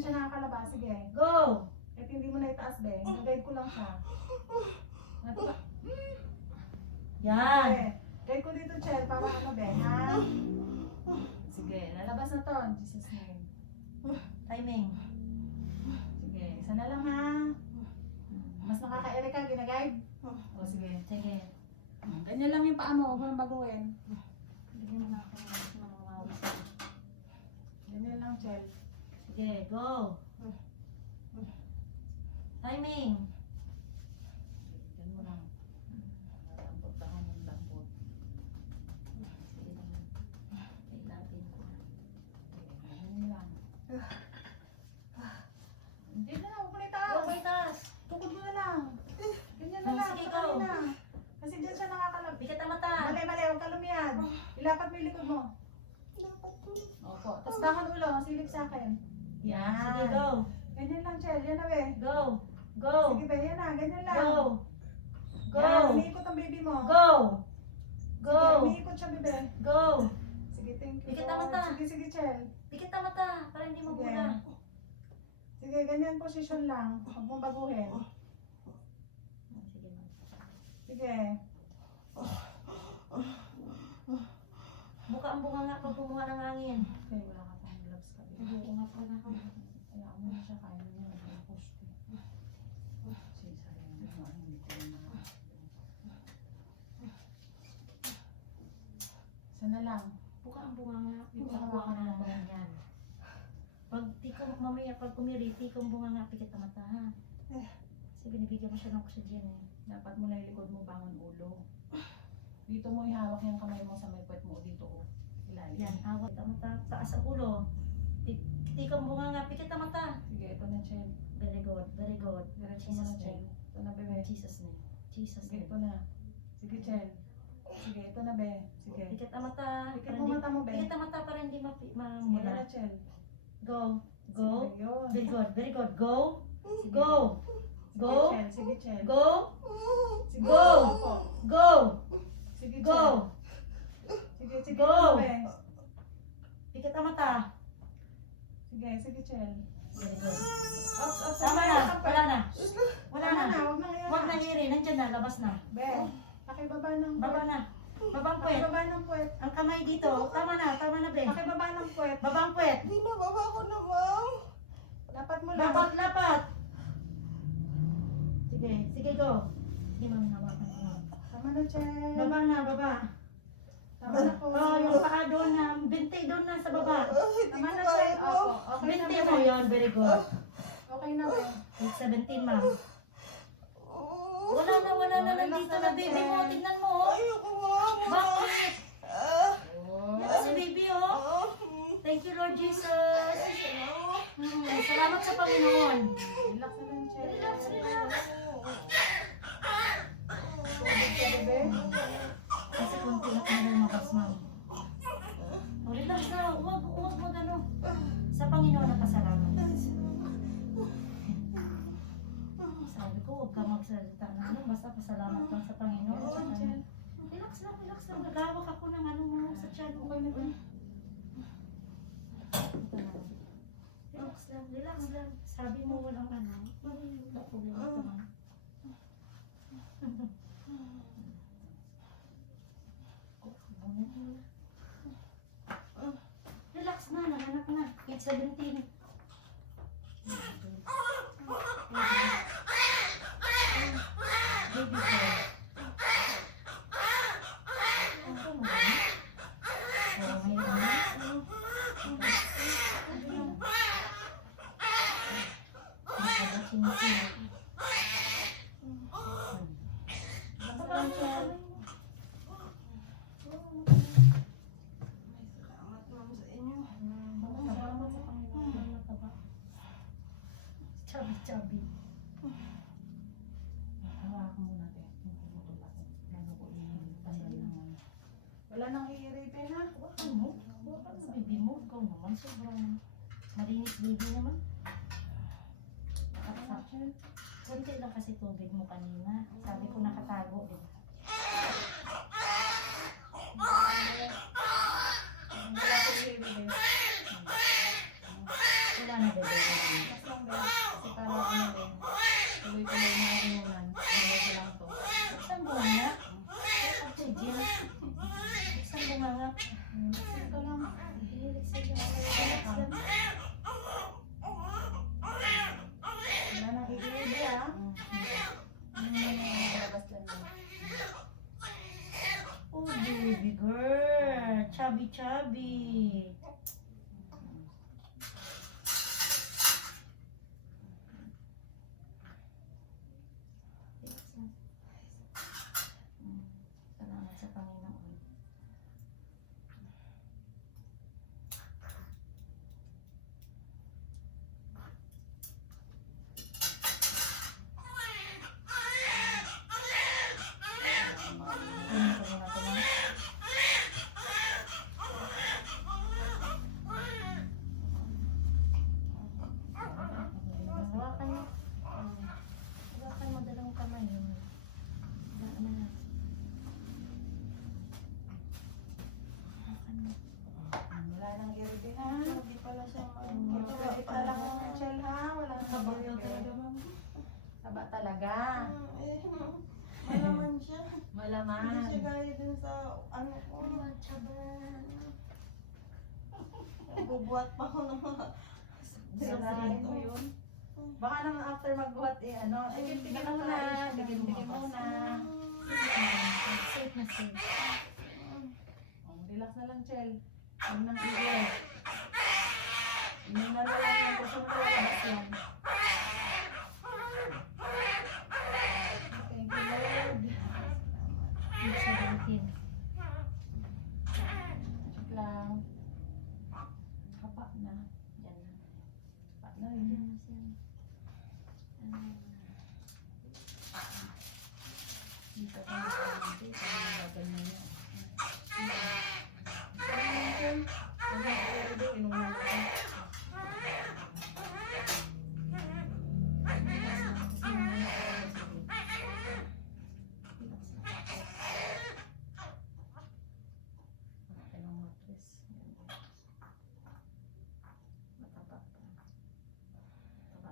dyan siya nakakalabas. Sige. Go! Kahit hindi mo na itaas, be. Nag-guide ko lang siya. Natuka. Yan. Okay. Guide ko dito, Chel, para ano, be, ha? Sige, lalabas na to. In Jesus name. Timing. Sige, isa na lang, ha? Mas nakaka-ere ka, ginaguide? O, sige. Sige. Ganyan lang yung paa mo, huwag mo nang baguhin. Bigyan mo na ako ng mga wisa. Ganyan lang, Chel. Sige, go! Timing. Ganyan mo lang. Lambot ako ng lambot. Sige lang. Kailatin ko. Ganyan lang. Hindi na, huwag mo na itaas. Go, may taas. Tukod mo na lang. Ganyan na lang. Sige, sa go. kanina. Kasi dyan siya nakakalab. Bigat ang mata. Mali, mali. Huwag ka lumiyad. Ilapat mo yung likod mo. Opo. Tapos dakan ulo. Silip sa akin. Yan. Sige, go. Ganyan lang, Chel. Yan na, be. Go. Go. Sige, be. Yan na. Ganyan lang. Go. Go. Yan. Umiikot ang baby mo. Go. Go. Sige, umiikot siya, bebe. Go. Sige, thank you. Bigat ang Lord. mata. Sige, sige, Chel. Bigat ang mata. Para hindi mo Sige. muna. Sige, ganyan posisyon lang. Huwag mong baguhin. Sige, ma'am. Sige. Buka ang bunga nga pag bumuha ng hangin. Okay, wala ka pang gloves ka. Sige, nga pala. Kaya mo na siya. Kaya mo na. Tapos. Sige, sayang. Hindi ko na. Sana lang. Buka ang bunga nga. Buka Buka ang ang bunga bunga nga. nga. Yan. Pag tikong mamaya, pag kumiriti kong bunga nga, pikit ang mata ha. Kasi binibigyan ko siya ng oxygen eh. Dapat mo na ilikod mo bangon ulo. Dito mo ihawak yung kamay mo sa may puwet mo dito. Oh. Ilalim. Yan, awat ang mata, taas ang ulo. Tikong bunga nga, pikit ang mata. Sige, ito na, Chen. Very good, very good. Diretso mo na, Chen. Ito na, bebe. Jesus name. Jesus Sige, name. ito na. Sige, Chen. Sige, ito na, be. Sige. Pikit ang mata. Pikit para mo hindi- mata mo, be. Pikit ang mata para hindi Sige na, mamula. Chen. Go, go. Sige, yun. Very good, very good. Go, Sige. go, go, Sige, Chen. Sige, Chen. go, Sige, Go. opo. go, Sige, Chen. go. Sige, sige. Go. ito na, be. Pikit ang mata. Sige, sige, Chen. Very good. Ops, ops. Tama na, wala na. Wala Wala na. na, huwag na kaya. Huwag na hiri, nandyan na, labas na. Be, pakibaba ng Baba na. Babang puwet. Pakibaba ng puwet. Ang kamay dito. Tama na, be. Pakibaba ng puwet. Babang puwet. Binababa ko na, ma'am. Dapat mo lang. Lapat, lapat. Sige, sige, go. Sige, ma'am, hawakan ko. Tama na, Chen. Baba na, baba. Tama na po. Oh, yung paa doon na, binti doon na sa baba. Hindi Tama ko na, kaya, Chen. ma'am. Opo. Okay na, Binti be. mo yun, very good. Okay na, be. Week 17, ma'am. Oh, Wala na, nandito na, baby mo. Tingnan mo, oh. ayoko, ma'am. Bakit? Ah, Yan si baby, oh. ah, Thank you, Lord Jesus. Salamat sa Panginoon. Relax na lang, Chen. Relax, relax. Tubig ka, bebe. Kasi konti lang na lumakas, ma'am. Oh, relax na. Huwag mo ano. Sa Panginoon na pasalamat. Sabi ko, huwag ka magsalita ng ano. Basta pasalamat lang sa Panginoon. Chen. Relax lang, relax lang. Nagawak ako ng ano mo sa tiyan. Okay na ba? Relax lang, relax lang. Sabi mo walang ano. Wala problema ito, ma'am. Relax na, nanganak na. It's 17. Baby girl. Okay mo ba? Oo, may ano. salamat, ma'am, sa inyo. Chubby. Hawakan mo natin. Pumutol ako. Lalo ko yung tanggal naman. Wala nang i-rape na. Huwag mo. Baby mo. Ikaw naman. Sobrang malinis baby naman. Kunti lang kasi tubig mo kanina. Sabi ko nakatago, di ba? Wala ko i-rape. Wala Wala na bebe. Relax lang, be. Kasi para ano din. Tuloy-tuloy na ang inunan. Ano lang to. Saan bunga nga? Oxygen. Saan bunga nga? Ito lang. Relax lang. Wala nang iiwi ah. Labas lang yun. Oh, baby girl. Chubby, chubby. Salamat sa Panginoon. Ano ko muna ito na? Hawakan mo. Hawakan mo dalawang kamay yun. Wala na. Hawakan mo. Wala nang iiwi ha. Hindi pala siya Ito, pwede pa lang ang gel ha. Wala nang Sabaw iiwi. talaga, ma'am. Taba talaga. Malaman siya. Hindi Malaman. siya gaya dun sa ano ko. Bubuhat pa ako ng mga Sasarahin mo yun. Baka naman after magbuhat eh ano. Tigil-tigil muna. Tigil-tigil muna. Safe na safe. Relax na lang, Chel. Huwag nang iiwi. Inunan na lang yung gusto mo lalabas yan. Thank you, Lord. Dito sa balikin. Check lang. Kapa na. Yan lang. Kapa na Yan rin. na siya. Dito ka na sa natin. Kaya ganyan yan. Inunan ko.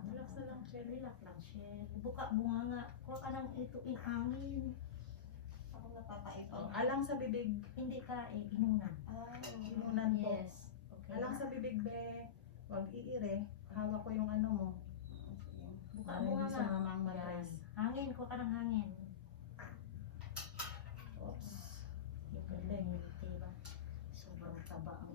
Relax na lang, Chel. Relax lang siya. Buka bunga nga. Kuha ka ng ito hangin. ako natataipan. Alang sa bibig. Hindi ka inunan. Inunan po. Yes. Okay. Alang sa bibig, be. Huwag iire. Hawak ko yung ano mo. Buka Para bunga hindi nga. sumama ang Yan. matras. Hangin. Kuha ka ng hangin. Oops. Yung galing. Diba? Sobrang taba ang